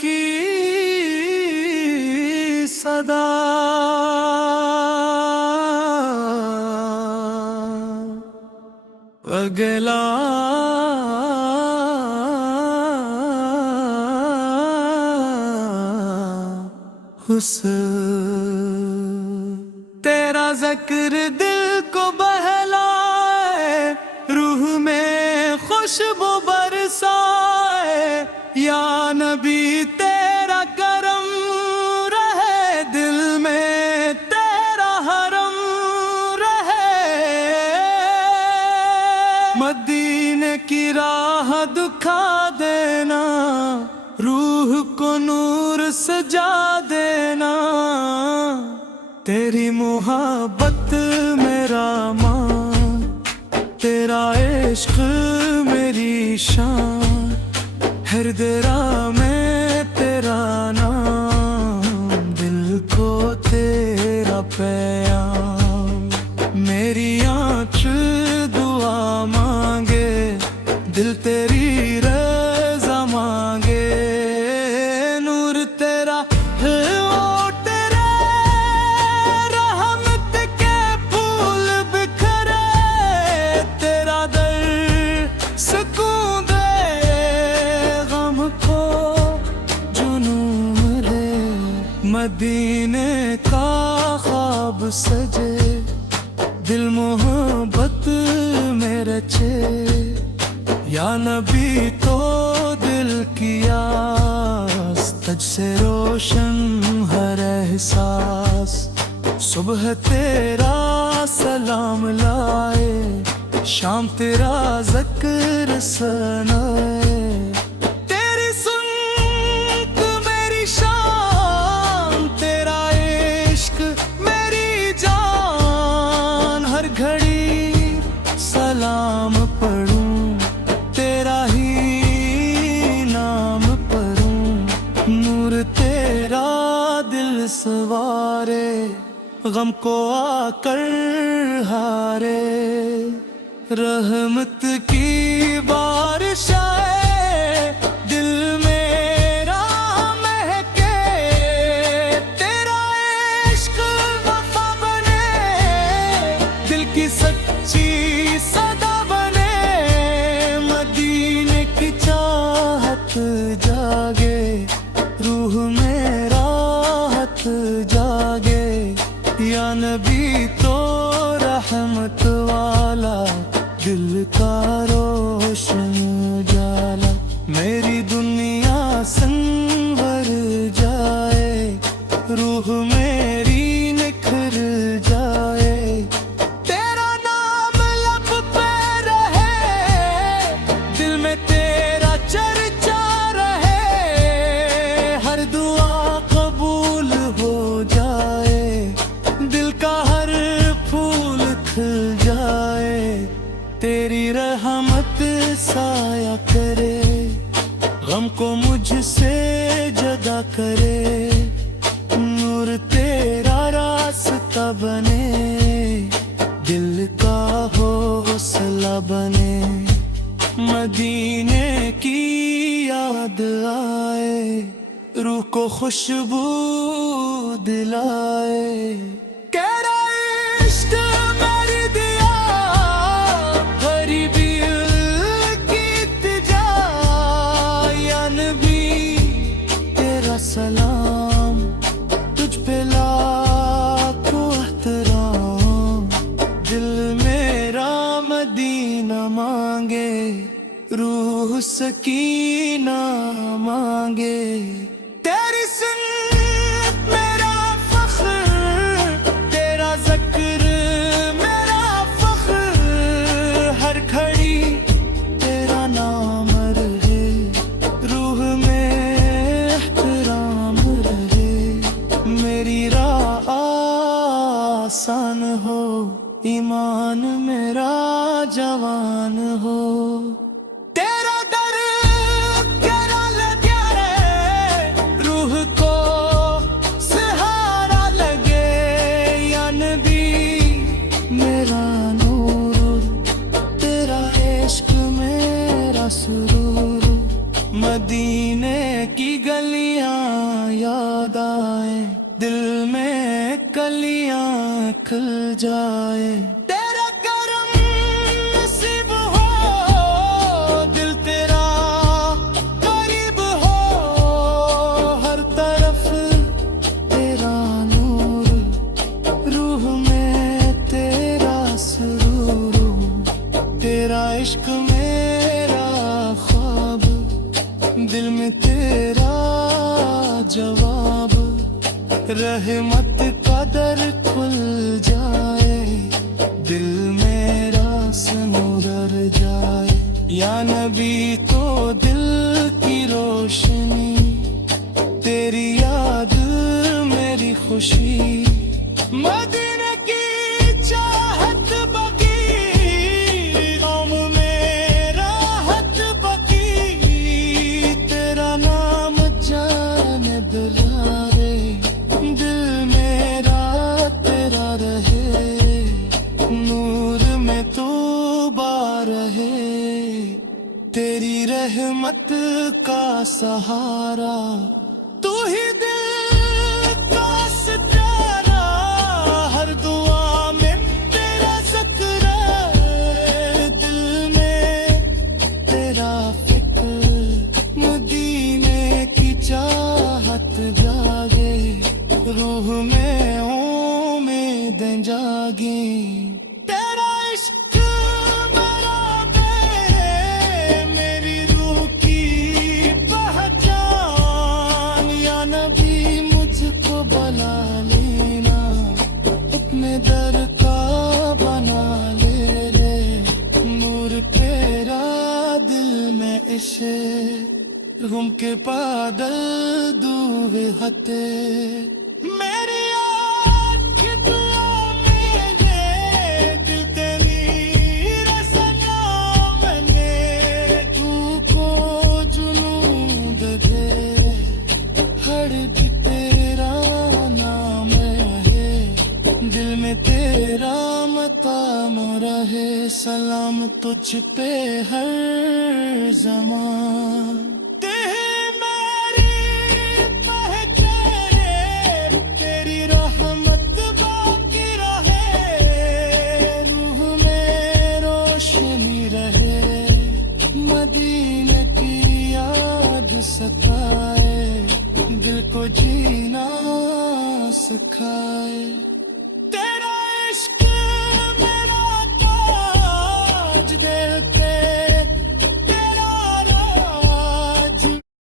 की सदा अगला तेरा जिक्र दिल को बहलाए, रूह में खुशबू बरसाए। या नबी तेरा करम रहे, दिल में तेरा हरम रहे। मदीने की राह दिखा देना, रूह को नूर सजा देना। तेरी मोहब्बत मेरा मान, तेरा इश्क मेरी शान। हृदय में तेरा नाम, दिल को तेरा पैगाम। मेरी आँख दुआ मांगे, दिल तेरी रज़ा मांगे। नूर तेरा है ओ तेरे, रहमत के फूल बिखरे। तेरा दर सुकून दे, गम को जुनून मिले। मदीने का ख्वाब सजे, दिल मोहब्बत में रचे। या नबी तो दिल की आस, तुझ से रोशन हर एहसास। सुबह तेरा सलाम लाए, शाम तेरा ज़िक्र सुनाए। तेरी सुन्नत मेरी शान, तेरा इश्क मेरी जान। हर घड़ी सलाम पढ़ूं, तेरा ही नाम पढ़ूं। नूर तेरा दिल सवारे, गम को आकर हारे। रहमत की बारिश आए, दिल मेरा महके। तेरा इश्क वफा बने, दिल की सच्ची सदा बने। मदीने की चाहत जागे, रूह में राहत जागे। या नबी तो रहमत वाला, दिल का रोशन जाला। मेरी दुनिया संवर जाए, रूह मेरी निखर जाए। तेरा नाम लब पे रहे, दिल में तेरा चर्चा रहे। हर दुआ कबूल हो जाए, दिल का हर फूल खिल जाए। तेरी रहमत साया करे, गम को मुझसे जुदा करे। नूर तेरा रास्ता बने, दिल का हौसला बने। मदीने की याद आए, रूह को खुशबू दिलाए। तेरा इश्क मेरी दिया, गरीबी की इल्तिजा। या नबी तेरा सलाम, तुझ पे लाखों एहतराम। दिल मेरा मदीना मांगे, रूह सकीना मांगे। तेरी सुन्नत मेरा फख्र, तेरा ज़िक्र मेरा फख्र। हर घड़ी तेरा नाम रहे, रूह में एहतराम रहे। मेरी राह आसान हो, ईमान मेरा जवान हो। तेरा दर तेरा लग्या रे, मदीने की गलियां याद आए, दिल में कलियां खिल जाए। तेरा करम नसीब हो, दिल तेरा करीब हो, हर तरफ तेरा नूर, रूह में तेरा सुरूर, तेरा इश्क मेरा ख्वाब, दिल में तेरा जवाब। रहमत का दर खुल जाए, दिल मेरा सनूर जाए। या नबी तो दिल की रोशनी, तेरी याद मेरी खुशी। मदीने की चाहत बगी, कौम में राहत बगी, तेरा नाम जाने दुलारे, दिल मेरा तेरा रहे, नूर में तू बार रहे। तेरी रहमत का सहारा, तू ही दिल का सितारा, हर दुआ में तेरा ज़िक्र, दिल में तेरा फिक्र। मदीने की चाहत जागे, रूह में उम्मीदें जागी। तेरा इश्क मेरा बेर, मेरी रूह की पहचान। या नबी मुझको बुला लेना, अपने दर का बना ले रे। नूर तेरा दिल में इश्क, गुम के पादल दूवे हते। मेरी आँख दुआ में ये, दिल तेरी रसना बने। तू को जुनून दे, हर भी तेरा नाम रहे, दिल में तेरा मकाम रहे। सलाम तुझ पे हर ज़मान, तेरी रहमत बाकी रहे, रूह में रोशनी रहे। मदीने की याद सताए, दिल को जीना सिखाए।